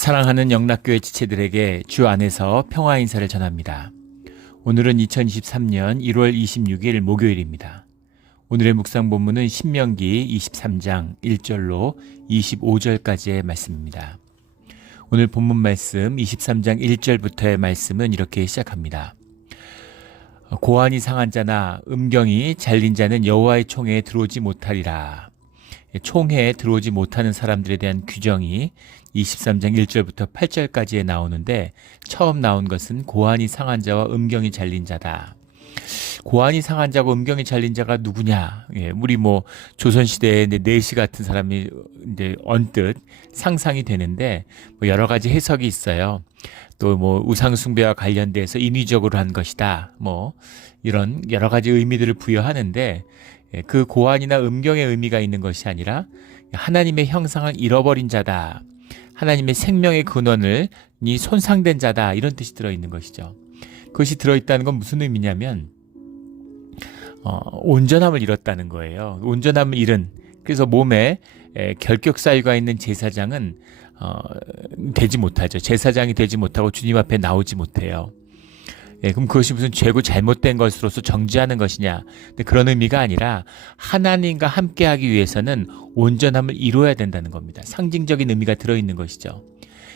사랑하는 영락교회 지체들에게 주 안에서 평화 인사를 전합니다. 오늘은 2023년 1월 26일 목요일입니다. 오늘의 묵상 본문은 신명기 23장 1절로 25절까지의 말씀입니다. 오늘 본문 말씀 23장 1절부터의 말씀은 이렇게 시작합니다. 고안이 상한 자나 음경이 잘린 자는 여호와의 총회에 들어오지 못하리라. 총회에 들어오지 못하는 사람들에 대한 규정이 23장 1절부터 8절까지에 나오는데, 처음 나온 것은 고안이 상한 자와 음경이 잘린 자다. 고안이 상한 자고 음경이 잘린 자가 누구냐? 우리 조선시대에 내시 같은 사람이 이제 언뜻 상상이 되는데, 여러 가지 해석이 있어요. 또 우상숭배와 관련돼서 인위적으로 한 것이다. 이런 여러 가지 의미들을 부여하는데, 그 고안이나 음경의 의미가 있는 것이 아니라 하나님의 형상을 잃어버린 자다. 하나님의 생명의 근원이 손상된 자다. 이런 뜻이 들어있는 것이죠. 그것이 들어있다는 건 무슨 의미냐면 온전함을 잃었다는 거예요. 온전함을 잃은, 그래서 몸에 결격사유가 있는 제사장은 되지 못하죠. 제사장이 되지 못하고 주님 앞에 나오지 못해요. 그럼 그것이 무슨 죄고 잘못된 것으로서 정죄하는 것이냐? 근데 그런 의미가 아니라 하나님과 함께하기 위해서는 온전함을 이루어야 된다는 겁니다. 상징적인 의미가 들어있는 것이죠.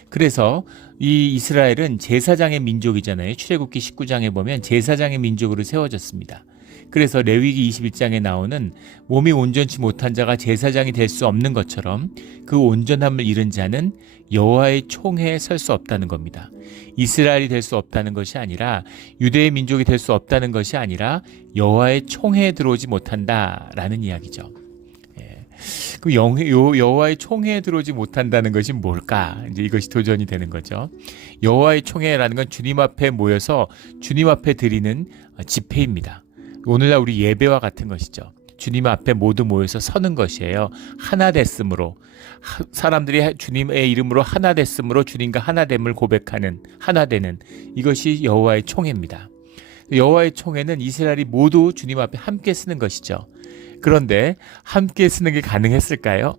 그래서 이 이스라엘은 제사장의 민족이잖아요. 출애굽기 19장에 보면 제사장의 민족으로 세워졌습니다. 그래서 레위기 21장에 나오는 몸이 온전치 못한 자가 제사장이 될 수 없는 것처럼 그 온전함을 잃은 자는 여호와의 총회에 설 수 없다는 겁니다. 이스라엘이 될 수 없다는 것이 아니라, 유대의 민족이 될 수 없다는 것이 아니라 여호와의 총회에 들어오지 못한다라는 이야기죠. 그럼 여호와의 총회에 들어오지 못한다는 것이 뭘까? 이제 이것이 도전이 되는 거죠. 여호와의 총회라는 건 주님 앞에 모여서 주님 앞에 드리는 집회입니다. 오늘날 우리 예배와 같은 것이죠. 주님 앞에 모두 모여서 서는 것이에요. 하나 됐으므로, 사람들이 주님의 이름으로 하나 됐으므로 주님과 하나됨을 고백하는, 하나 되는, 이것이 여호와의 총회입니다. 여호와의 총회는 이스라엘이 모두 주님 앞에 함께 쓰는 것이죠. 그런데 함께 쓰는 게 가능했을까요?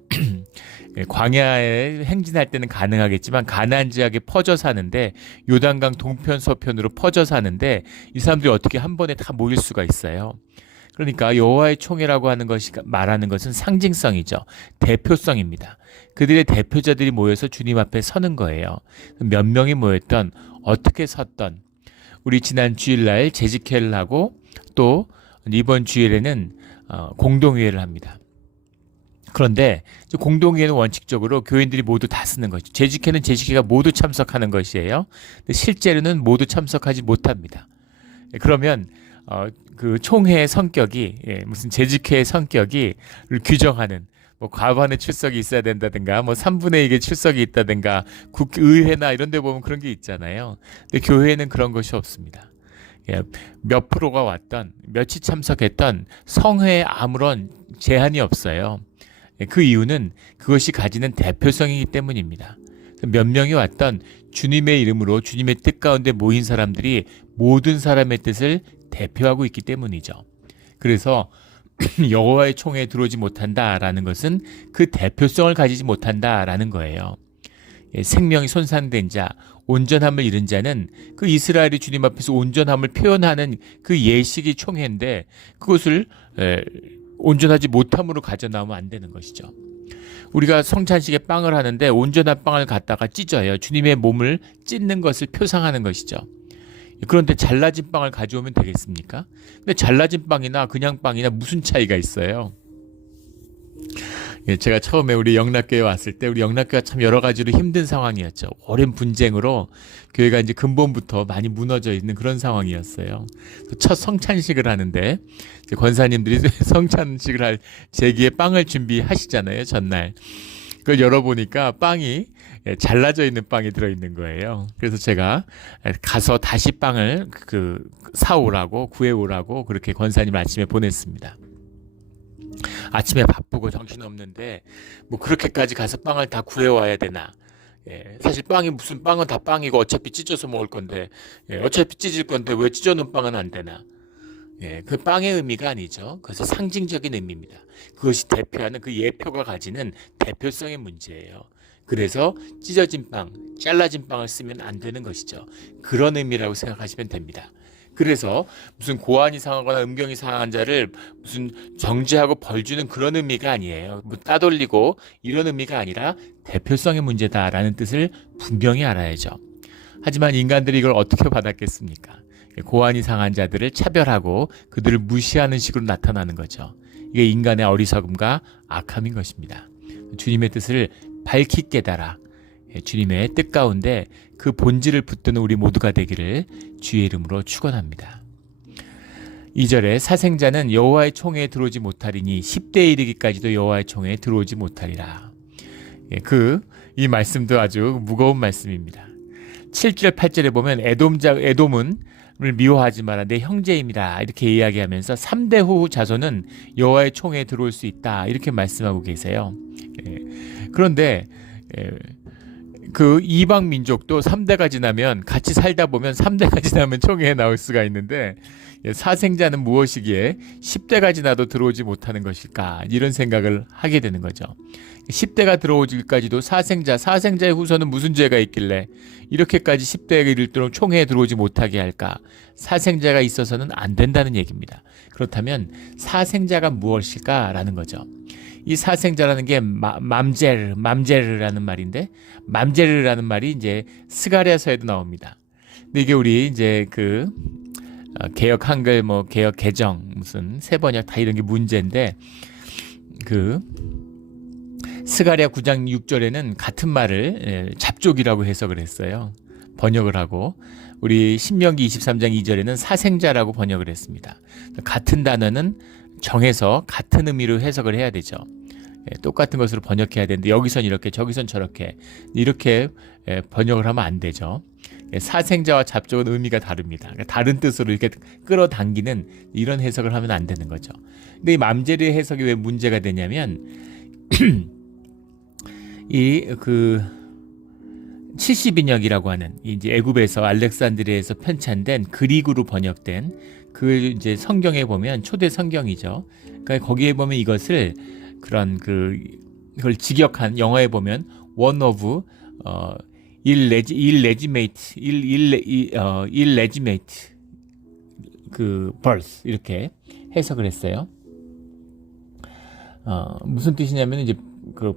광야에 행진할 때는 가능하겠지만 가나안 지역에 퍼져 사는데, 요단강 동편 서편으로 퍼져 사는데 이 사람들이 어떻게 한 번에 다 모일 수가 있어요? 그러니까 여호와의 총회라고 하는 것이 말하는 것은 상징성이죠. 대표성입니다. 그들의 대표자들이 모여서 주님 앞에 서는 거예요. 몇 명이 모였던, 어떻게 섰던, 우리 지난 주일날 재직회를 하고 또 이번 주일에는 공동회의를 합니다. 그런데 공동회의는 원칙적으로 교인들이 모두 다 쓰는 거죠. 재직회는 재직회가 모두 참석하는 것이에요. 근데 실제로는 모두 참석하지 못합니다. 그러면 그 총회의 성격이, 무슨 재직회의 성격이 규정하는, 과반의 출석이 있어야 된다든가, 3분의 2의 출석이 있다든가, 국의회나 이런 데 보면 그런 게 있잖아요. 근데 교회는 그런 것이 없습니다. 몇 프로가 왔던, 몇이 참석했던 성회에 아무런 제한이 없어요. 그 이유는 그것이 가지는 대표성이기 때문입니다. 몇 명이 왔던, 주님의 이름으로 주님의 뜻 가운데 모인 사람들이 모든 사람의 뜻을 대표하고 있기 때문이죠. 그래서 여호와의 총회에 들어오지 못한다라는 것은 그 대표성을 가지지 못한다라는 거예요. 생명이 손상된 자, 온전함을 잃은 자는 그 이스라엘이 주님 앞에서 온전함을 표현하는 그 예식이 총회인데, 그것을 온전하지 못함으로 가져나오면 안 되는 것이죠. 우리가 성찬식에 빵을 하는데 온전한 빵을 갖다가 찢어요. 주님의 몸을 찢는 것을 표상하는 것이죠. 그런데 잘라진 빵을 가져오면 되겠습니까? 근데 잘라진 빵이나 그냥 빵이나 무슨 차이가 있어요? 제가 처음에 우리 영락교회 왔을 때, 우리 영락교회가 참 여러 가지로 힘든 상황이었죠. 오랜 분쟁으로 교회가 이제 근본부터 많이 무너져 있는 그런 상황이었어요. 첫 성찬식을 하는데 권사님들이 성찬식을 할 제기에 빵을 준비하시잖아요, 전날. 그걸 열어보니까 빵이 잘라져 있는 빵이 들어있는 거예요. 그래서 제가 가서 다시 빵을 사오라고, 구해오라고 그렇게 권사님 아침에 보냈습니다. 아침에 바쁘고 정신없는데 그렇게까지 가서 빵을 다 구해와야 되나? 사실 무슨 빵은 다 빵이고 어차피 찢어서 먹을 건데, 어차피 찢을 건데 왜 찢어놓은 빵은 안 되나? 그 빵의 의미가 아니죠. 그것은 상징적인 의미입니다. 그것이 대표하는 그 예표가 가지는 대표성의 문제예요. 그래서 찢어진 빵, 잘라진 빵을 쓰면 안 되는 것이죠. 그런 의미라고 생각하시면 됩니다. 그래서 무슨 고안이 상하거나 음경이 상한 자를 무슨 정죄하고 벌주는 그런 의미가 아니에요. 뭐 따돌리고 이런 의미가 아니라 대표성의 문제다라는 뜻을 분명히 알아야죠. 하지만 인간들이 이걸 어떻게 받았겠습니까? 고안이 상한 자들을 차별하고 그들을 무시하는 식으로 나타나는 거죠. 이게 인간의 어리석음과 악함인 것입니다. 주님의 뜻을 밝히 깨달아 주님의 뜻 가운데 그 본질을 붙드는 우리 모두가 되기를 주의 이름으로 축원합니다. 2절에 사생자는 여호와의 총회에 들어오지 못하리니 10대에 이르기까지도 여호와의 총회에 들어오지 못하리라. 이 말씀도 아주 무거운 말씀입니다. 7절 8절에 보면 에돔은 미워하지 마라 내 형제임이라 이렇게 이야기하면서 3대 후 자손은 여호와의 총회에 들어올 수 있다 이렇게 말씀하고 계세요. 그런데 그 이방 민족도 3대가 지나면 같이 살다 보면 3대가 지나면 총회에 나올 수가 있는데 사생자는 무엇이기에 10대가 지나도 들어오지 못하는 것일까 이런 생각을 하게 되는 거죠. 10대가 들어오기까지도 사생자의 후손은 무슨 죄가 있길래 이렇게까지 10대에 이르도록 총회에 들어오지 못하게 할까? 사생자가 있어서는 안 된다는 얘기입니다. 그렇다면 사생자가 무엇일까라는 거죠. 이 사생자라는 게 맘제르라는 말인데 맘제르라는 말이 이제 스가랴서에도 나옵니다. 근데 이게 우리 이제 개역 한글 개역 개정 무슨 세번역 다 이런 게 문제인데 스가랴 9장 6절에는 같은 말을 잡족이라고 해석을 했어요. 번역을 하고 우리 신명기 23장 2절에는 사생자라고 번역을 했습니다. 같은 단어는 정해서 같은 의미로 해석을 해야 되죠. 똑같은 것으로 번역해야 되는데 여기선 이렇게 저기선 저렇게 이렇게 번역을 하면 안 되죠. 사생자와 잡족은 의미가 다릅니다. 그러니까 다른 뜻으로 이렇게 끌어당기는 이런 해석을 하면 안 되는 거죠. 근데 이 맘제르의 해석이 왜 문제가 되냐면 70인역이라고 하는 이제 애굽에서 알렉산드리아에서 편찬된 그리그로 번역된 이제 성경에 보면 초대 성경이죠. 그러니까 거기에 보면 이것을 그걸 직역한 영어에 보면 one of illegitimate birth 이렇게 해석을 했어요. 무슨 뜻이냐면 이제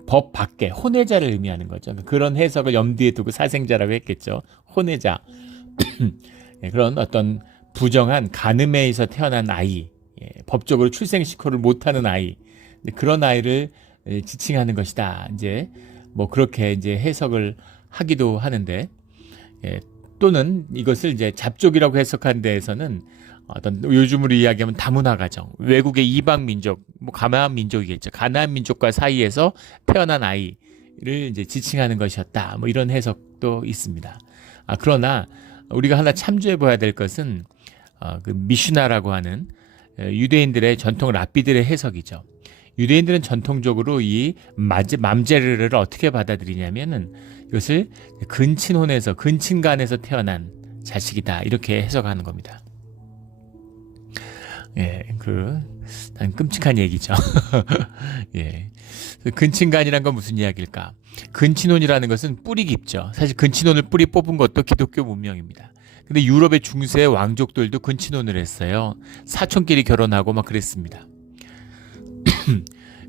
법 밖에 혼외자를 의미하는 거죠. 그런 해석을 염두에 두고 사생자라고 했겠죠. 혼외자. 그런 어떤 부정한 간음에서 태어난 아이, 법적으로 출생시효를 못하는 아이, 그런 아이를 지칭하는 것이다. 이제 그렇게 이제 해석을 하기도 하는데, 또는 이것을 이제 잡족이라고 해석한 데에서는 어떤 요즘으로 이야기하면 다문화 가정, 외국의 이방 민족, 가나안 민족이겠죠. 가나안 민족과 사이에서 태어난 아이를 이제 지칭하는 것이었다. 이런 해석도 있습니다. 그러나 우리가 하나 참조해 봐야 될 것은 미슈나라고 하는 유대인들의 전통 랍비들의 해석이죠. 유대인들은 전통적으로 이 맘제르를 어떻게 받아들이냐면은 이것을 근친간에서 태어난 자식이다 이렇게 해석하는 겁니다. 난 끔찍한 얘기죠. 근친간이란 건 무슨 이야기일까? 근친혼이라는 것은 뿌리 깊죠. 사실 근친혼을 뿌리 뽑은 것도 기독교 문명입니다. 근데 유럽의 중세 왕족들도 근친혼을 했어요. 사촌끼리 결혼하고 막 그랬습니다.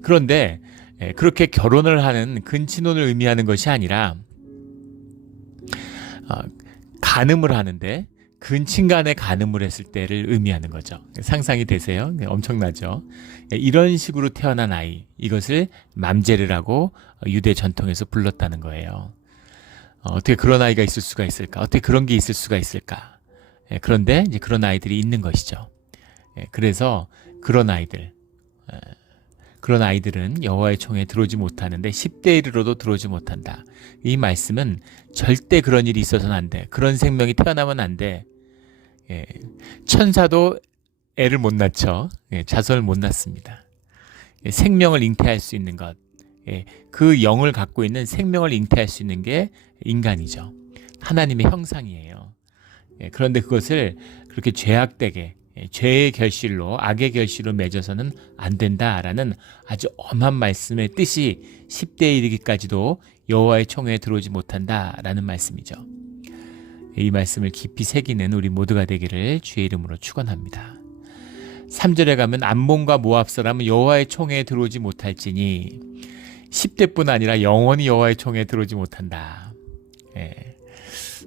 그런데 그렇게 결혼을 하는 근친혼을 의미하는 것이 아니라 간음을 하는데 근친간에 간음을 했을 때를 의미하는 거죠. 상상이 되세요? 엄청나죠? 이런 식으로 태어난 아이, 이것을 맘제르라고 유대 전통에서 불렀다는 거예요. 어떻게 그런 아이가 있을 수가 있을까? 어떻게 그런 게 있을 수가 있을까? 그런데 이제 그런 아이들이 있는 것이죠. 그래서 그런 아이들은 여호와의 총회에 들어오지 못하는데 10대 이르러도 들어오지 못한다. 이 말씀은 절대 그런 일이 있어서는 안 돼. 그런 생명이 태어나면 안 돼. 천사도 애를 못 낳죠. 자손을 못 낳습니다. 생명을 잉태할 수 있는 것, 그 영을 갖고 있는 생명을 잉태할 수 있는 게 인간이죠. 하나님의 형상이에요. 그런데 그것을 그렇게 죄악되게 죄의 결실로 악의 결실로 맺어서는 안 된다라는 아주 엄한 말씀의 뜻이 10대에 이르기까지도 여호와의 총회에 들어오지 못한다라는 말씀이죠. 이 말씀을 깊이 새기는 우리 모두가 되기를 주의 이름으로 축원합니다. 3절에 가면 암몬과 모압 사람은 여호와의 총회에 들어오지 못할지니 10대뿐 아니라 영원히 여호와의 총회에 들어오지 못한다.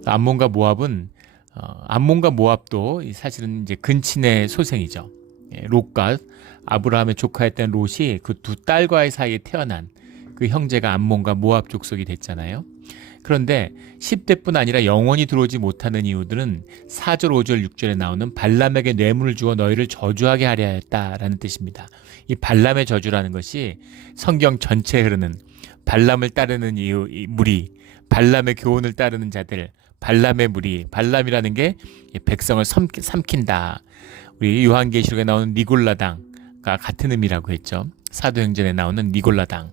암몬과 모압은 암몬과 모압도 사실은 이제 근친의 소생이죠. 롯과 아브라함의 조카였던 롯이 그 두 딸과의 사이에 태어난 그 형제가 암몬과 모압 족속이 됐잖아요. 그런데 10대뿐 아니라 영원히 들어오지 못하는 이유들은 4절, 5절, 6절에 나오는 발람에게 뇌물을 주어 너희를 저주하게 하려 했다라는 뜻입니다. 이 발람의 저주라는 것이 성경 전체에 흐르는 발람을 따르는 이 무리, 발람의 교훈을 따르는 자들, 발람의 무리, 발람이라는 게 백성을 삼킨다. 우리 요한계시록에 나오는 니골라당과 같은 의미라고 했죠. 사도행전에 나오는 니골라당.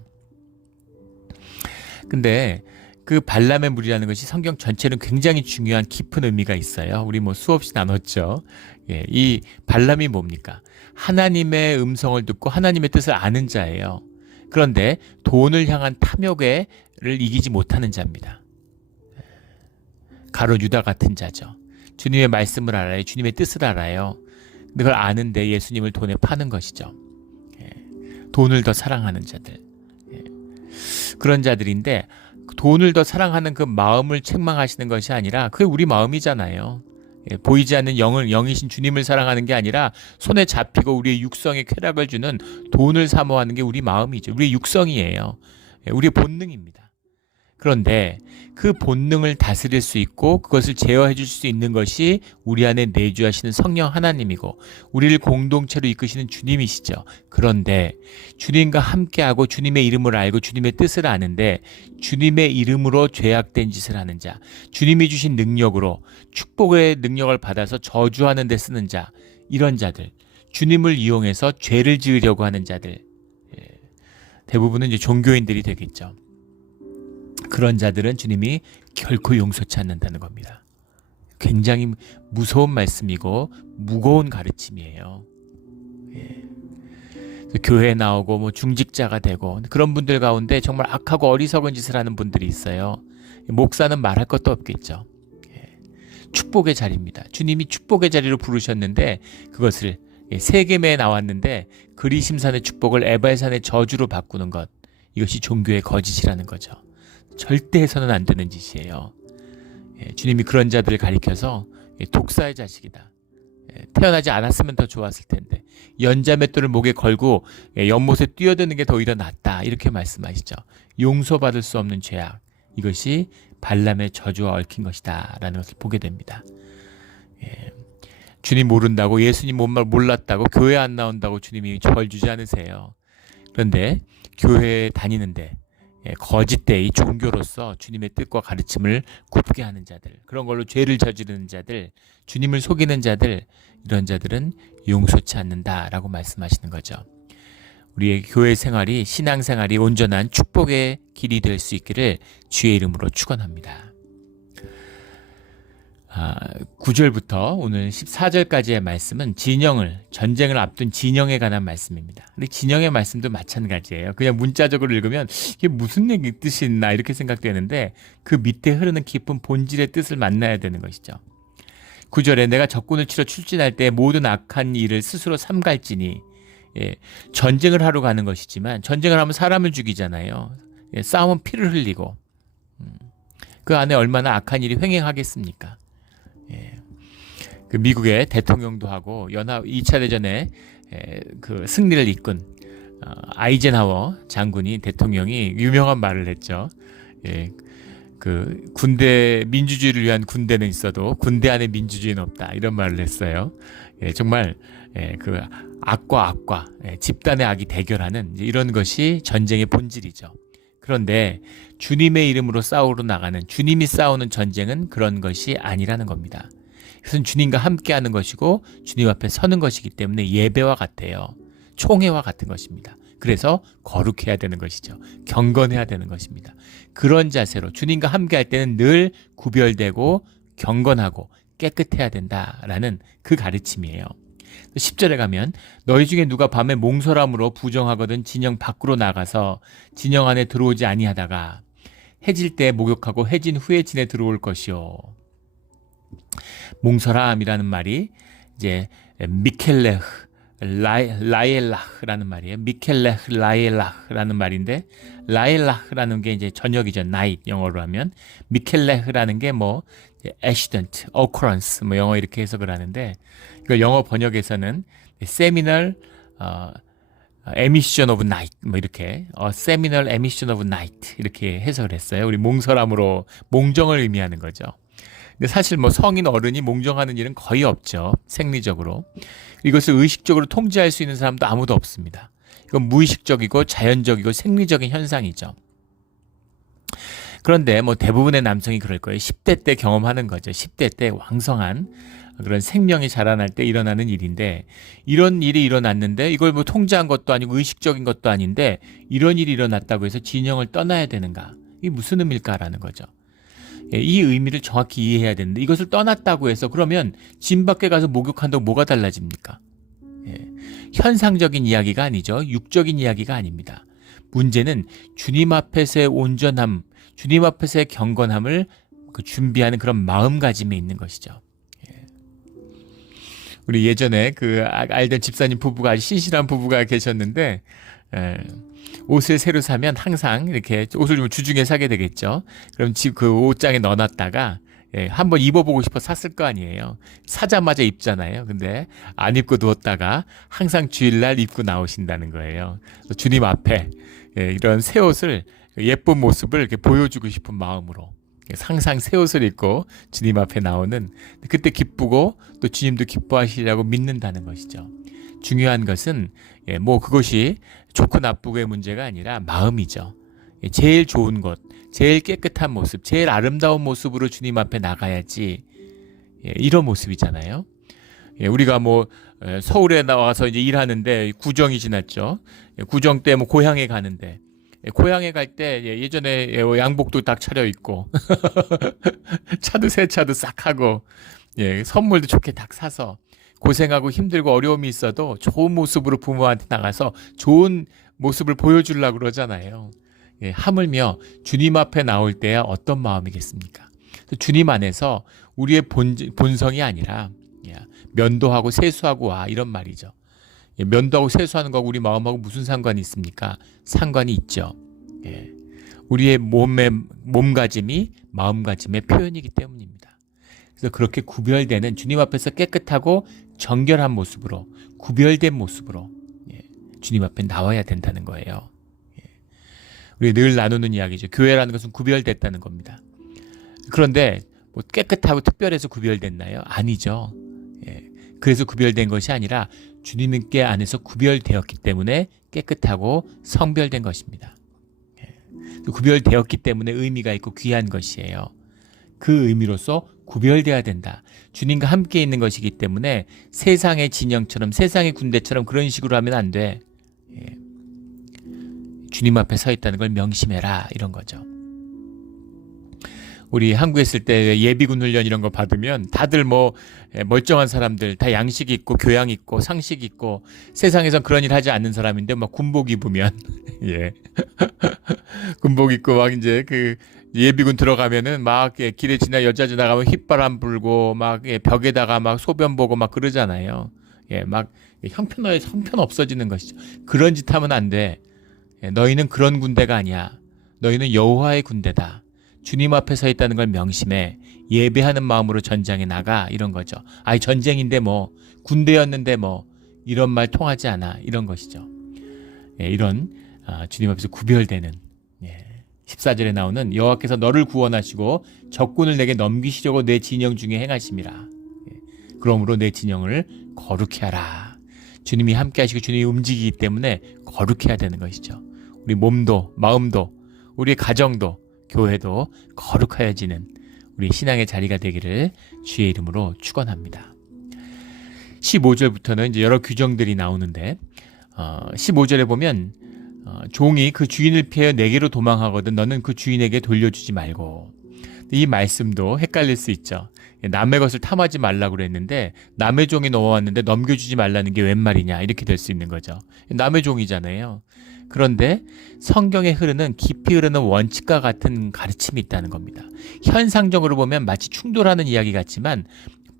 근데 그 발람의 무리라는 것이 성경 전체는 굉장히 중요한 깊은 의미가 있어요. 우리 수없이 나눴죠. 이 발람이 뭡니까? 하나님의 음성을 듣고 하나님의 뜻을 아는 자예요. 그런데 돈을 향한 탐욕을 이기지 못하는 자입니다. 가롯 유다 같은 자죠. 주님의 말씀을 알아요. 주님의 뜻을 알아요. 그걸 아는데 예수님을 돈에 파는 것이죠. 돈을 더 사랑하는 자들. 그런 자들인데 돈을 더 사랑하는 그 마음을 책망하시는 것이 아니라 그게 우리 마음이잖아요. 보이지 않는 영이신 주님을 사랑하는 게 아니라 손에 잡히고 우리의 육성에 쾌락을 주는 돈을 사모하는 게 우리 마음이죠. 우리의 육성이에요. 우리의 본능입니다. 그런데 그 본능을 다스릴 수 있고 그것을 제어해 줄 수 있는 것이 우리 안에 내주하시는 성령 하나님이고 우리를 공동체로 이끄시는 주님이시죠. 그런데 주님과 함께하고 주님의 이름을 알고 주님의 뜻을 아는데 주님의 이름으로 죄악된 짓을 하는 자, 주님이 주신 능력으로 축복의 능력을 받아서 저주하는 데 쓰는 자, 이런 자들, 주님을 이용해서 죄를 지으려고 하는 자들, 대부분은 이제 종교인들이 되겠죠. 그런 자들은 주님이 결코 용서치 않는다는 겁니다. 굉장히 무서운 말씀이고 무거운 가르침이에요. 교회에 나오고 중직자가 되고 그런 분들 가운데 정말 악하고 어리석은 짓을 하는 분들이 있어요. 목사는 말할 것도 없겠죠. 축복의 자리입니다. 주님이 축복의 자리로 부르셨는데 그것을 세겜에 나왔는데 그리심산의 축복을 에발산의 저주로 바꾸는 것, 이것이 종교의 거짓이라는 거죠. 절대 해서는 안 되는 짓이에요. 주님이 그런 자들을 가리켜서 독사의 자식이다. 태어나지 않았으면 더 좋았을 텐데 연자맷돌을 목에 걸고 연못에 뛰어드는 게 더 낫다, 이렇게 말씀하시죠. 용서받을 수 없는 죄악, 이것이 발람의 저주와 얽힌 것이다 라는 것을 보게 됩니다. 주님 모른다고, 예수님 몰랐다고, 교회 안 나온다고 주님이 벌 주지 않으세요. 그런데 교회에 다니는데 거짓되이 종교로서 주님의 뜻과 가르침을 굽게 하는 자들, 그런 걸로 죄를 저지르는 자들, 주님을 속이는 자들, 이런 자들은 용서치 않는다라고 말씀하시는 거죠. 우리의 교회 생활이, 신앙 생활이 온전한 축복의 길이 될 수 있기를 주의 이름으로 축원합니다. 9절부터 오늘 14절까지의 말씀은 전쟁을 앞둔 진영에 관한 말씀입니다. 근데 진영의 말씀도 마찬가지예요. 그냥 문자적으로 읽으면 이게 무슨 뜻이 있나 이렇게 생각되는데 그 밑에 흐르는 깊은 본질의 뜻을 만나야 되는 것이죠. 9절에 내가 적군을 치러 출진할 때 모든 악한 일을 스스로 삼갈지니, 전쟁을 하러 가는 것이지만 전쟁을 하면 사람을 죽이잖아요. 싸움은 피를 흘리고 그 안에 얼마나 악한 일이 횡행하겠습니까? 그 미국의 대통령도 하고 2차 대전에 그 승리를 이끈 아이젠하워 장군이, 대통령이 유명한 말을 했죠. 그 군대, 민주주의를 위한 군대는 있어도 군대 안에 민주주의는 없다, 이런 말을 했어요. 정말 그 악과 집단의 악이 대결하는 이런 것이 전쟁의 본질이죠. 그런데 주님의 이름으로 싸우러 나가는, 주님이 싸우는 전쟁은 그런 것이 아니라는 겁니다. 그것은 주님과 함께하는 것이고 주님 앞에 서는 것이기 때문에 예배와 같아요. 총회와 같은 것입니다. 그래서 거룩해야 되는 것이죠. 경건해야 되는 것입니다. 그런 자세로 주님과 함께할 때는 늘 구별되고 경건하고 깨끗해야 된다라는 그 가르침이에요. 10절에 가면 너희 중에 누가 밤에 몽설함으로 부정하거든 진영 밖으로 나가서 진영 안에 들어오지 아니하다가 해질 때 목욕하고 해진 후에 진에 들어올 것이요. 몽설함이라는 말이 이제 미켈레흐 라엘라흐라는 말이에요. 미켈레흐 라엘라흐라는 말인데, 라엘라흐라는 게 이제 저녁이죠. 나잇 영어로 하면. 미켈레흐라는 게 뭐 accident, occurrence 뭐 영어 이렇게 해석을 하는데, 이걸 영어 번역에서는 seminal emission of night 뭐 이렇게 seminal emission of night 이렇게 해석을 했어요. 우리 몽설함으로 몽정을 의미하는 거죠. 근데 사실 뭐 성인 어른이 몽정하는 일은 거의 없죠. 생리적으로. 이것을 의식적으로 통제할 수 있는 사람도 아무도 없습니다. 이건 무의식적이고 자연적이고 생리적인 현상이죠. 그런데 뭐 대부분의 남성이 그럴 거예요. 10대 때 경험하는 거죠. 10대 때 왕성한 그런 생명이 자라날 때 일어나는 일인데, 이런 일이 일어났는데 이걸 뭐 통제한 것도 아니고 의식적인 것도 아닌데 이런 일이 일어났다고 해서 진영을 떠나야 되는가? 이게 무슨 의미일까라는 거죠. 이 의미를 정확히 이해해야 되는데, 이것을 떠났다고 해서 그러면 진 밖에 가서 목욕한다고 뭐가 달라집니까? 현상적인 이야기가 아니죠. 육적인 이야기가 아닙니다. 문제는 주님 앞에서의 온전함, 주님 앞에서의 경건함을 준비하는 그런 마음가짐에 있는 것이죠. 우리 예전에 그 알던 집사님 부부가, 아주 신실한 부부가 계셨는데, 옷을 새로 사면 항상 이렇게 옷을 좀 주중에 사게 되겠죠. 그럼 집 그 옷장에 넣어놨다가 한번 입어보고 싶어 샀을 거 아니에요. 사자마자 입잖아요. 근데 안 입고 누웠다가 항상 주일날 입고 나오신다는 거예요. 주님 앞에 이런 새 옷을, 예쁜 모습을 이렇게 보여주고 싶은 마음으로 항상 새 옷을 입고 주님 앞에 나오는, 그때 기쁘고 또 주님도 기뻐하시리라고 믿는다는 것이죠. 중요한 것은 뭐 그것이 좋고 나쁘고의 문제가 아니라 마음이죠. 제일 좋은 것, 제일 깨끗한 모습, 제일 아름다운 모습으로 주님 앞에 나가야지, 이런 모습이잖아요. 우리가 뭐 서울에 나와서 이제 일하는데 구정이 지났죠. 구정 때 뭐 고향에 가는데, 고향에 갈 때 예전에 양복도 딱 차려 입고 차도 새 차도 싹 하고, 선물도 좋게 딱 사서 고생하고 힘들고 어려움이 있어도 좋은 모습으로 부모한테 나가서 좋은 모습을 보여주려고 그러잖아요. 하물며 주님 앞에 나올 때야 어떤 마음이겠습니까? 주님 안에서 우리의 본성이 아니라 면도하고 세수하고 와, 이런 말이죠. 면도하고 세수하는 거하고 우리 마음하고 무슨 상관이 있습니까? 상관이 있죠. 우리의 몸가짐이 마음가짐의 표현이기 때문입니다. 그래서 그렇게 구별되는, 주님 앞에서 깨끗하고 정결한 모습으로, 구별된 모습으로 주님 앞에 나와야 된다는 거예요. 우리 늘 나누는 이야기죠. 교회라는 것은 구별됐다는 겁니다. 그런데 뭐 깨끗하고 특별해서 구별됐나요? 아니죠. 그래서 구별된 것이 아니라 주님께 안에서 구별되었기 때문에 깨끗하고 성별된 것입니다. 구별되었기 때문에 의미가 있고 귀한 것이에요. 그 의미로서 구별되어야 된다. 주님과 함께 있는 것이기 때문에 세상의 진영처럼, 세상의 군대처럼 그런 식으로 하면 안 돼. 주님 앞에 서 있다는 걸 명심해라, 이런 거죠. 우리 한국에 있을 때 예비군 훈련 이런 거 받으면 다들 뭐 멀쩡한 사람들, 다 양식 있고 교양 있고 상식 있고, 세상에선 그런 일 하지 않는 사람인데 막 군복 입으면 군복 입고 막 이제 그 예비군 들어가면은 막 길에 여자 지나가면 휘바람 불고 막 벽에다가 막 소변 보고 막 그러잖아요. 막 형편 없어지는 것이죠. 그런 짓 하면 안 돼. 너희는 그런 군대가 아니야. 너희는 여호와의 군대다. 주님 앞에 서 있다는 걸 명심해. 예배하는 마음으로 전장에 나가, 이런 거죠. 아이 전쟁인데 뭐, 군대였는데 뭐, 이런 말 통하지 않아, 이런 것이죠. 이런 주님 앞에서 구별되는, 14절에 나오는 여호와께서 너를 구원하시고 적군을 내게 넘기시려고 내 진영 중에 행하심이라. 그러므로 내 진영을 거룩히 하라. 주님이 함께 하시고 주님이 움직이기 때문에 거룩해야 되는 것이죠. 우리 몸도 마음도 우리의 가정도 교회도 거룩하여지는 우리 신앙의 자리가 되기를 주의 이름으로 축원합니다. 15절부터는 이제 여러 규정들이 나오는데 15절에 보면 종이 그 주인을 피하여 내게로 도망하거든 너는 그 주인에게 돌려주지 말고. 이 말씀도 헷갈릴 수 있죠. 남의 것을 탐하지 말라고 그랬는데 남의 종이 넘어왔는데 넘겨주지 말라는 게 웬 말이냐, 이렇게 될 수 있는 거죠. 남의 종이잖아요. 그런데 성경에 흐르는 깊이 흐르는 원칙과 같은 가르침이 있다는 겁니다. 현상적으로 보면 마치 충돌하는 이야기 같지만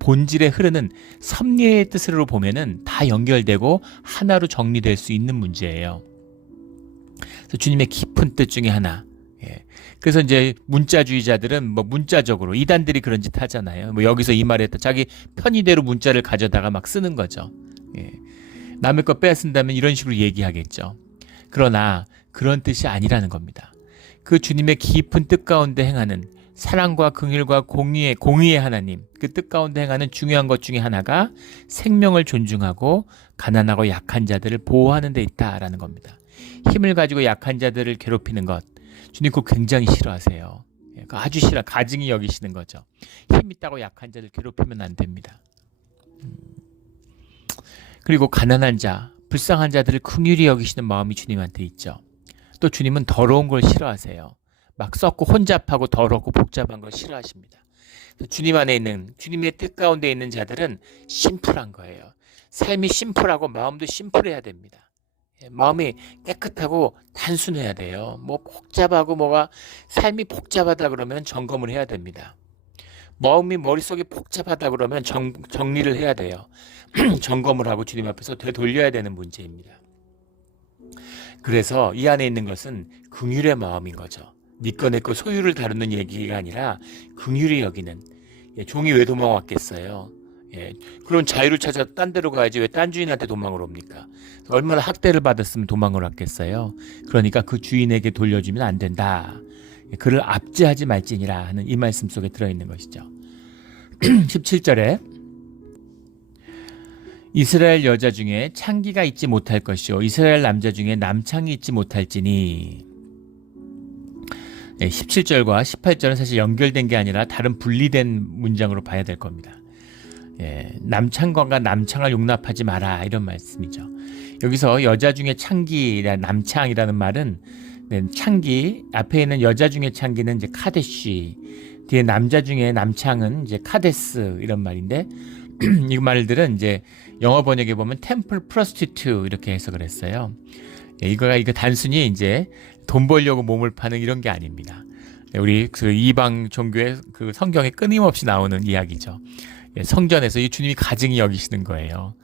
본질에 흐르는 섭리의 뜻으로 보면은 다 연결되고 하나로 정리될 수 있는 문제예요. 그래서 주님의 깊은 뜻 중에 하나. 그래서 이제 문자주의자들은 뭐 문자적으로 이단들이 그런 짓 하잖아요. 뭐 여기서 이 말했다 자기 편의대로 문자를 가져다가 막 쓰는 거죠. 남의 거 빼앗는다면 이런 식으로 얘기하겠죠. 그러나 그런 뜻이 아니라는 겁니다. 그 주님의 깊은 뜻 가운데 행하는 사랑과 긍휼과 공의의 하나님, 그 뜻 가운데 행하는 중요한 것 중에 하나가 생명을 존중하고 가난하고 약한 자들을 보호하는 데 있다라는 겁니다. 힘을 가지고 약한 자들을 괴롭히는 것, 주님 그거 굉장히 싫어하세요. 아주 싫어, 가증히 여기시는 거죠. 힘 있다고 약한 자들 괴롭히면 안 됩니다. 그리고 가난한 자, 불쌍한 자들을 긍휼히 여기시는 마음이 주님한테 있죠. 또 주님은 더러운 걸 싫어하세요. 막 썩고 혼잡하고 더럽고 복잡한 걸 싫어하십니다. 주님 안에 있는, 주님의 뜻 가운데 있는 자들은 심플한 거예요. 삶이 심플하고 마음도 심플해야 됩니다. 마음이 깨끗하고 단순해야 돼요. 뭐 복잡하고 삶이 복잡하다 그러면 점검을 해야 됩니다. 마음이 머릿속이 복잡하다 그러면 정리를 해야 돼요. 점검을 하고 주님 앞에서 되돌려야 되는 문제입니다. 그래서 이 안에 있는 것은 긍휼의 마음인 거죠. 니꺼 내꺼 소유를 다루는 얘기가 아니라 긍휼히 여기는. 종이 왜 도망왔겠어요? 그럼 자유를 찾아 딴 데로 가야지 왜 딴 주인한테 도망을 옵니까? 얼마나 학대를 받았으면 도망을 왔겠어요? 그러니까 그 주인에게 돌려주면 안 된다. 그를 압제하지 말지니라 하는 이 말씀 속에 들어있는 것이죠. 17절에 이스라엘 여자 중에 창기가 있지 못할 것이요 이스라엘 남자 중에 남창이 있지 못할지니. 17절과 18절은 사실 연결된 게 아니라 다른 분리된 문장으로 봐야 될 겁니다. 남창과 남창을 용납하지 마라 이런 말씀이죠. 여기서 여자 중에 창기, 남창이라는 말은 창기 앞에 있는 여자 중에 창기는 이제 카데시, 뒤에 남자 중에 남창은 이제 카데스 이런 말인데 이 말들은 이제 영어 번역에 보면 템플 프로스티튜 이렇게 해석을 했어요. 이거 단순히 이제 돈 벌려고 몸을 파는 이런 게 아닙니다. 우리 그 이방 종교의 그 성경에 끊임없이 나오는 이야기죠. 성전에서 이 주님이 가증히 여기시는 거예요.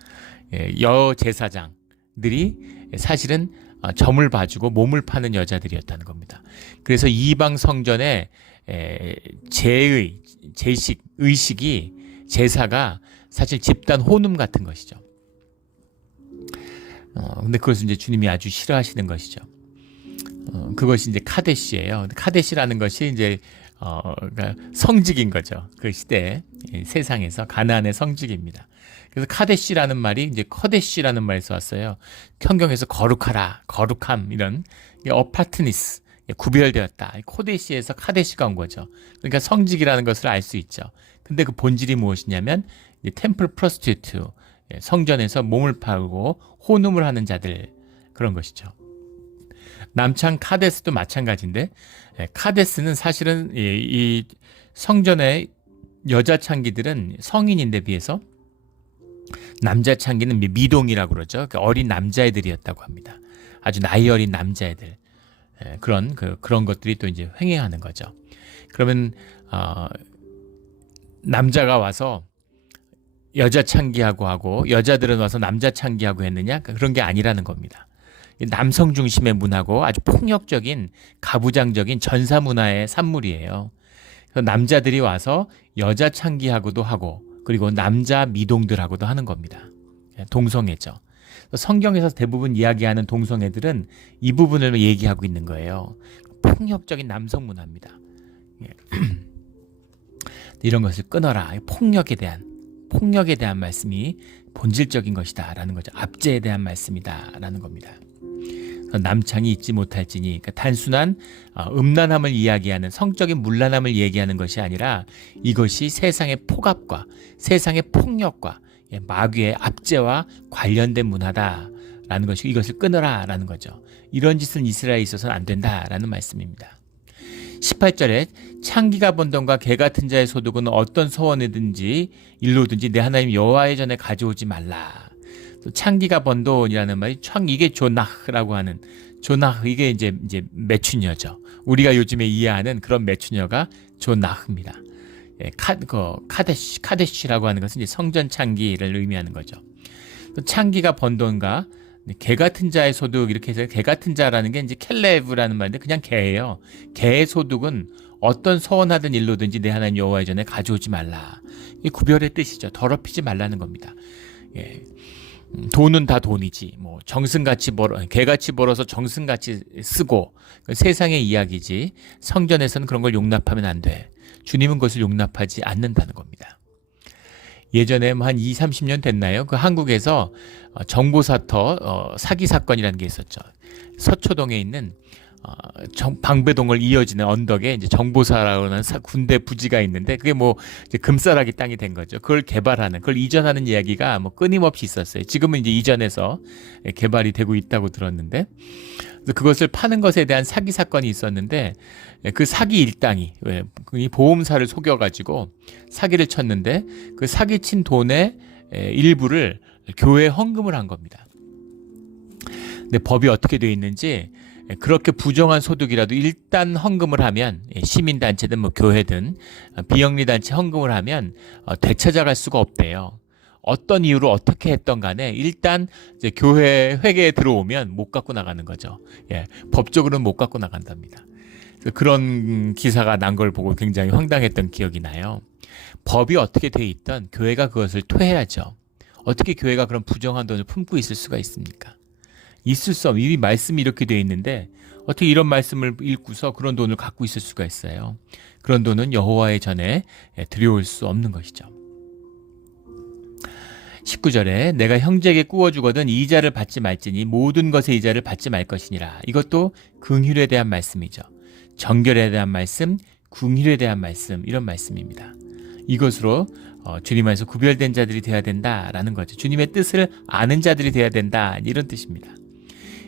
여 제사장들이 사실은 점을 봐주고 몸을 파는 여자들이었다는 겁니다. 그래서 이방 성전의 의식이 제사가 사실 집단 혼음 같은 것이죠. 근데 그것을 이제 주님이 아주 싫어하시는 것이죠. 그것이 이제 카데시예요. 카데시라는 것이 이제 그러니까 성직인 거죠. 그 시대 세상에서 가나안의 성직입니다. 그래서 카데시라는 말이 이제 커데시라는 말에서 왔어요. 성경에서 거룩하라, 거룩함 이런 어파트니스 구별되었다. 코데시에서 카데시가 온 거죠. 그러니까 성직이라는 것을 알 수 있죠. 근데 그 본질이 무엇이냐면 템플 프로스티튜트 성전에서 몸을 팔고 혼음을 하는 자들 그런 것이죠. 남창 카데스도 마찬가지인데 카데스는 사실은 이 성전의 여자 창기들은 성인인데 비해서 남자 창기는 미동이라고 그러죠. 어린 남자애들이었다고 합니다. 아주 나이 어린 남자애들 그런 것들이 또 이제 횡행하는 거죠. 그러면 남자가 와서 여자 창기하고 하고 여자들은 와서 남자 창기하고 했느냐? 그런 게 아니라는 겁니다. 남성 중심의 문화고 아주 폭력적인 가부장적인 전사 문화의 산물이에요. 그래서 남자들이 와서 여자 창기하고도 하고 그리고 남자 미동들하고도 하는 겁니다. 동성애죠. 성경에서 대부분 이야기하는 동성애들은 이 부분을 얘기하고 있는 거예요. 폭력적인 남성 문화입니다. 이런 것을 끊어라. 폭력에 대한 말씀이 본질적인 것이다 라는 거죠. 압제에 대한 말씀이다 라는 겁니다. 남창이 있지 못할지니 그러니까 단순한 음란함을 이야기하는 성적인 문란함을 얘기하는 것이 아니라 이것이 세상의 폭압과 세상의 폭력과 마귀의 압제와 관련된 문화다라는 것이 이것을 끊어라 라는 거죠. 이런 짓은 이스라엘에 있어서는 안 된다라는 말씀입니다. 18절에 창기가 번 돈과 개 같은 자의 소득은 어떤 서원이든지 일로든지 내 하나님 여호와의 전에 가져오지 말라. 또 창기가 번 돈이라는 말이 이게 조나흐라고 하는 조나흐 이게 이제 메추녀죠. 우리가 요즘에 이해하는 그런 메추녀가 조나흐입니다. 예, 카데시라고 하는 것은 이제 성전 창기를 의미하는 거죠. 또 창기가 번 돈과 개 같은 자의 소득 이렇게 해서 개 같은 자라는 게 이제 켈레브라는 말인데 그냥 개예요. 개의 소득은 어떤 서원하던 일로든지 내 하나님 여호와의 전에 가져오지 말라. 이 구별의 뜻이죠. 더럽히지 말라는 겁니다. 예. 돈은 다 돈이지. 뭐 정승같이 개같이 벌어서 정승같이 쓰고 세상의 이야기지. 성전에서는 그런 걸 용납하면 안 돼. 주님은 그것을 용납하지 않는다는 겁니다. 예전에 한 20, 30년 됐나요? 그 한국에서 정보사터 사기 사건이라는 게 있었죠. 서초동에 있는 방배동을 이어지는 언덕에 이제 정보사라고 하는 군대 부지가 있는데 그게 뭐 이제 금싸라기 땅이 된 거죠. 그걸 개발하는, 그걸 이전하는 이야기가 뭐 끊임없이 있었어요. 지금은 이제 이전해서 개발이 되고 있다고 들었는데 그것을 파는 것에 대한 사기 사건이 있었는데 그 사기 일당이 이 보험사를 속여가지고 사기를 쳤는데 그 사기친 돈의 일부를 교회에 헌금을 한 겁니다. 근데 법이 어떻게 되어 있는지 그렇게 부정한 소득이라도 일단 헌금을 하면 시민단체든 뭐 교회든 비영리단체 헌금을 하면 되찾아갈 수가 없대요. 어떤 이유로 어떻게 했던 간에 일단 이제 교회 회계에 들어오면 못 갖고 나가는 거죠. 예, 법적으로는 못 갖고 나간답니다. 그런 기사가 난 걸 보고 굉장히 황당했던 기억이 나요. 법이 어떻게 돼 있던 교회가 그것을 토해야죠. 어떻게 교회가 그런 부정한 돈을 품고 있을 수가 있습니까? 있을 수 없는, 이 말씀이 이렇게 돼 있는데 어떻게 이런 말씀을 읽고서 그런 돈을 갖고 있을 수가 있어요. 그런 돈은 여호와의 전에 들여올 수 없는 것이죠. 19절에 내가 형제에게 꾸어주거든 이자를 받지 말지니 모든 것의 이자를 받지 말 것이니라. 이것도 긍휼에 대한 말씀이죠. 정결에 대한 말씀, 긍휼에 대한 말씀, 이런 말씀입니다. 이것으로 주님 안에서 구별된 자들이 되어야 된다라는 거죠. 주님의 뜻을 아는 자들이 되어야 된다, 이런 뜻입니다.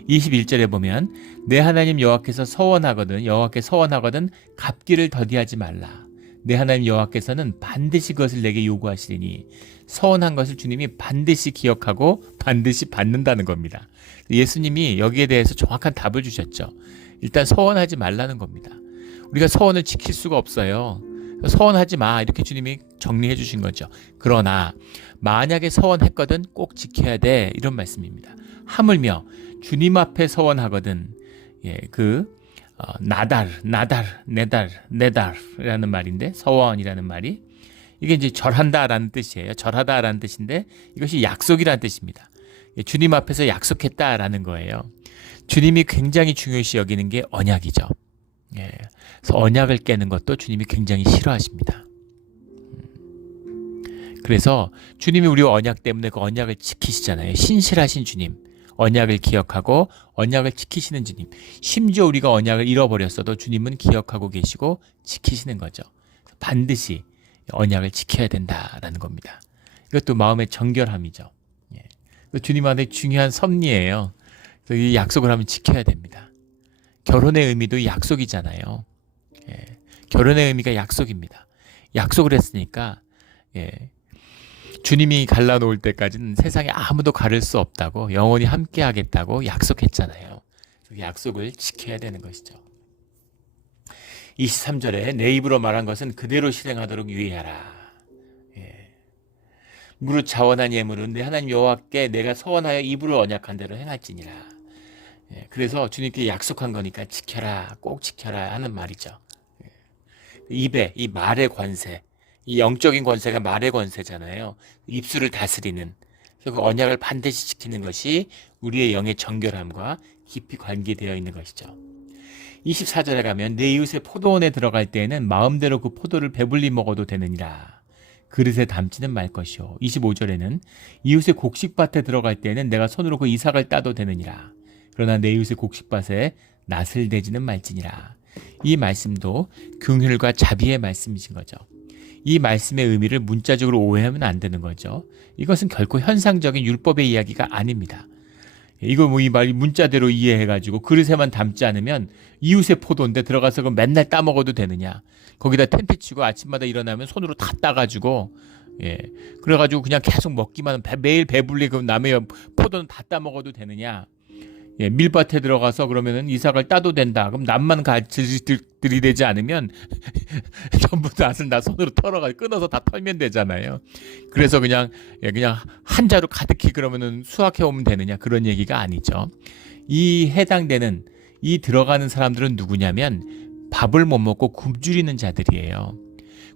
21절에 보면 내 하나님 여호와께서 서원하거든 여호와께 서원하거든 갚기를 더디하지 말라. 내 하나님 여호와께서는 반드시 그것을 내게 요구하시리니 서원한 것을 주님이 반드시 기억하고 반드시 받는다는 겁니다. 예수님이 여기에 대해서 정확한 답을 주셨죠. 일단 서원하지 말라는 겁니다. 우리가 서원을 지킬 수가 없어요. 서원하지 마, 이렇게 주님이 정리해 주신 거죠. 그러나 만약에 서원했거든 꼭 지켜야 돼, 이런 말씀입니다. 하물며 주님 앞에 서원하거든 네달이라는 말인데, 서원이라는 말이 이게 이제 절한다라는 뜻이에요. 절하다라는 뜻인데 이것이 약속이라는 뜻입니다. 주님 앞에서 약속했다라는 거예요. 주님이 굉장히 중요시 여기는 게 언약이죠. 그래서 언약을 깨는 것도 주님이 굉장히 싫어하십니다. 그래서 주님이 우리 언약 때문에 그 언약을 지키시잖아요. 신실하신 주님, 언약을 기억하고 언약을 지키시는 주님. 심지어 우리가 언약을 잃어버렸어도 주님은 기억하고 계시고 지키시는 거죠. 반드시 언약을 지켜야 된다라는 겁니다. 이것도 마음의 정결함이죠. 주님한테 중요한 섭리예요. 그래서 이 약속을 하면 지켜야 됩니다. 결혼의 의미도 약속이잖아요. 결혼의 의미가 약속입니다. 약속을 했으니까 주님이 갈라놓을 때까지는 세상에 아무도 가를 수 없다고, 영원히 함께 하겠다고 약속했잖아요. 그 약속을 지켜야 되는 것이죠. 23절에 내 입으로 말한 것은 그대로 실행하도록 유의하라. 무릇 자원한 예물은 내 하나님 여호와께 내가 서원하여 입으로 언약한 대로 행할지니라. 그래서 주님께 약속한 거니까 지켜라, 꼭 지켜라 하는 말이죠. 입에 이 말의 권세, 이 영적인 권세가 말의 권세잖아요. 입술을 다스리는, 그래서 그 언약을 반드시 지키는 것이 우리의 영의 정결함과 깊이 관계되어 있는 것이죠. 24절에 가면 내 이웃의 포도원에 들어갈 때에는 마음대로 그 포도를 배불리 먹어도 되느니라. 그릇에 담지는 말 것이요. 25절에는 이웃의 곡식밭에 들어갈 때에는 내가 손으로 그 이삭을 따도 되느니라. 그러나 내 이웃의 곡식밭에 낫을 대지는 말지니라. 이 말씀도 긍휼과 자비의 말씀이신 거죠. 이 말씀의 의미를 문자적으로 오해하면 안 되는 거죠. 이것은 결코 현상적인 율법의 이야기가 아닙니다. 이거 뭐 이 말 문자대로 이해해가지고 그릇에만 담지 않으면 이웃의 포도인데 들어가서 그 맨날 따먹어도 되느냐. 거기다 텐트 치고 아침마다 일어나면 손으로 다 따가지고 그래가지고 그냥 계속 먹기만 하면 매일 배불리 그 남의 포도는 다 따먹어도 되느냐. 밀밭에 들어가서 그러면은 이삭을 따도 된다. 그럼 낫만 같이 들이대지 않으면 전부 낫을 나 손으로 털어가 끊어서 다 털면 되잖아요. 그래서 그냥 한 자루 가득히 그러면은 수확해 오면 되느냐, 그런 얘기가 아니죠. 이 해당되는 이 들어가는 사람들은 누구냐면 밥을 못 먹고 굶주리는 자들이에요.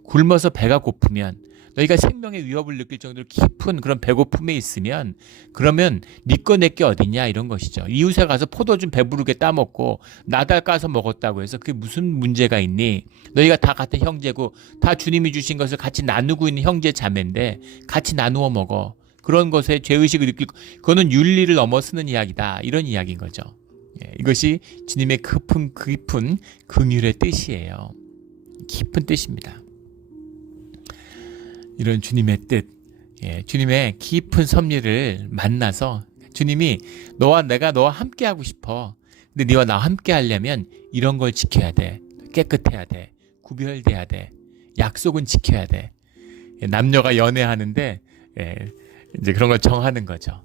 굶어서 배가 고프면, 너희가 생명의 위협을 느낄 정도로 깊은 그런 배고픔에 있으면, 그러면 네 거 내 게 어디냐, 이런 것이죠. 이웃에 가서 포도 좀 배부르게 따먹고 나달 까서 먹었다고 해서 그게 무슨 문제가 있니? 너희가 다 같은 형제고 다 주님이 주신 것을 같이 나누고 있는 형제 자매인데 같이 나누어 먹어. 그런 것에 죄의식을 느끼고, 그거는 윤리를 넘어서는 이야기다, 이런 이야기인 거죠. 이것이 주님의 깊은 긍휼의 뜻이에요. 깊은 뜻입니다. 이런 주님의 뜻, 주님의 깊은 섭리를 만나서 주님이 너와 함께 하고 싶어. 근데 너와 나와 함께 하려면 이런 걸 지켜야 돼. 깨끗해야 돼. 구별돼야 돼. 약속은 지켜야 돼. 남녀가 연애하는데 이제 그런 걸 정하는 거죠.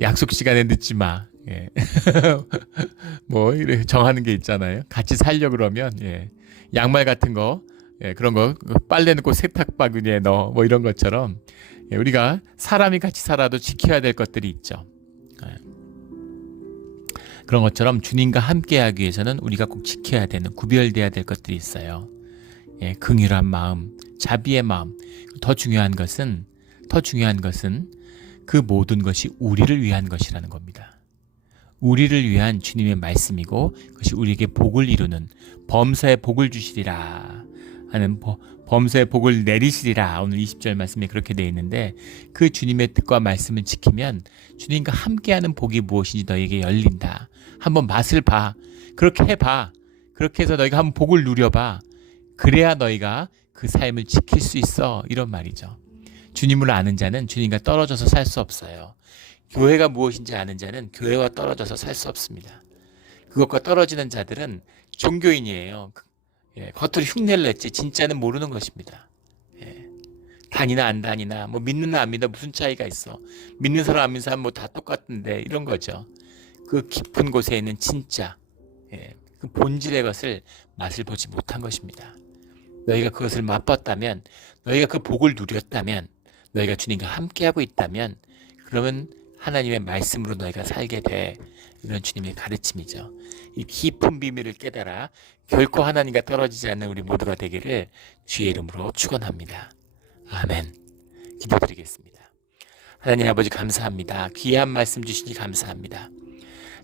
약속 시간에 늦지 마. 뭐 이렇게 정하는 게 있잖아요. 같이 살려 그러면 양말 같은 거, 그런 거 빨래 넣고 세탁 바구니에 넣어, 뭐 이런 것처럼 우리가 사람이 같이 살아도 지켜야 될 것들이 있죠. 그런 것처럼 주님과 함께하기 위해서는 우리가 꼭 지켜야 되는, 구별돼야 될 것들이 있어요. 긍휼한 마음, 자비의 마음. 더 중요한 것은 그 모든 것이 우리를 위한 것이라는 겁니다. 우리를 위한 주님의 말씀이고, 그것이 우리에게 복을 이루는, 범사에 복을 주시리라 하는, 범사에 복을 내리시리라, 오늘 20절 말씀에 그렇게 되어 있는데, 그 주님의 뜻과 말씀을 지키면 주님과 함께하는 복이 무엇인지 너에게 열린다. 한번 맛을 봐. 그렇게 해봐. 그렇게 해서 너희가 한번 복을 누려봐. 그래야 너희가 그 삶을 지킬 수 있어, 이런 말이죠. 주님을 아는 자는 주님과 떨어져서 살 수 없어요. 교회가 무엇인지 아는 자는 교회와 떨어져서 살 수 없습니다. 그것과 떨어지는 자들은 종교인이에요. 겉으로 흉내를 냈지 진짜는 모르는 것입니다. 다니나 안 다니나, 뭐 믿느나 안 믿나 무슨 차이가 있어. 믿는 사람 안 믿는 사람 뭐 다 똑같은데, 이런 거죠. 그 깊은 곳에 있는 진짜, 그 본질의 것을 맛을 보지 못한 것입니다. 너희가 그것을 맛봤다면, 너희가 그 복을 누렸다면, 너희가 주님과 함께하고 있다면, 그러면 하나님의 말씀으로 너희가 살게 돼. 이런 주님의 가르침이죠. 이 깊은 비밀을 깨달아 결코 하나님과 떨어지지 않는 우리 모두가 되기를 주의 이름으로 축원합니다. 아멘. 기도드리겠습니다. 하나님 아버지, 감사합니다. 귀한 말씀 주시니 감사합니다.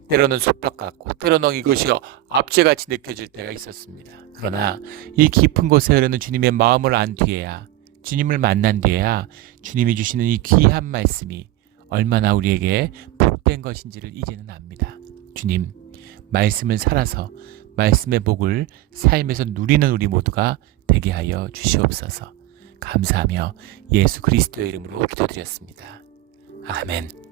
때로는 속박 같고, 때로는 이것이 압제같이 느껴질 때가 있었습니다. 그러나 이 깊은 곳에 흐르는 주님의 마음을 안 뒤에야, 주님을 만난 뒤에야 주님이 주시는 이 귀한 말씀이 얼마나 우리에게 복된 것인지를 이제는 압니다. 주님, 말씀을 살아서 말씀의 복을 삶에서 누리는 우리 모두가 되게 하여 주시옵소서. 감사하며 예수 그리스도의 이름으로 기도드렸습니다. 아멘.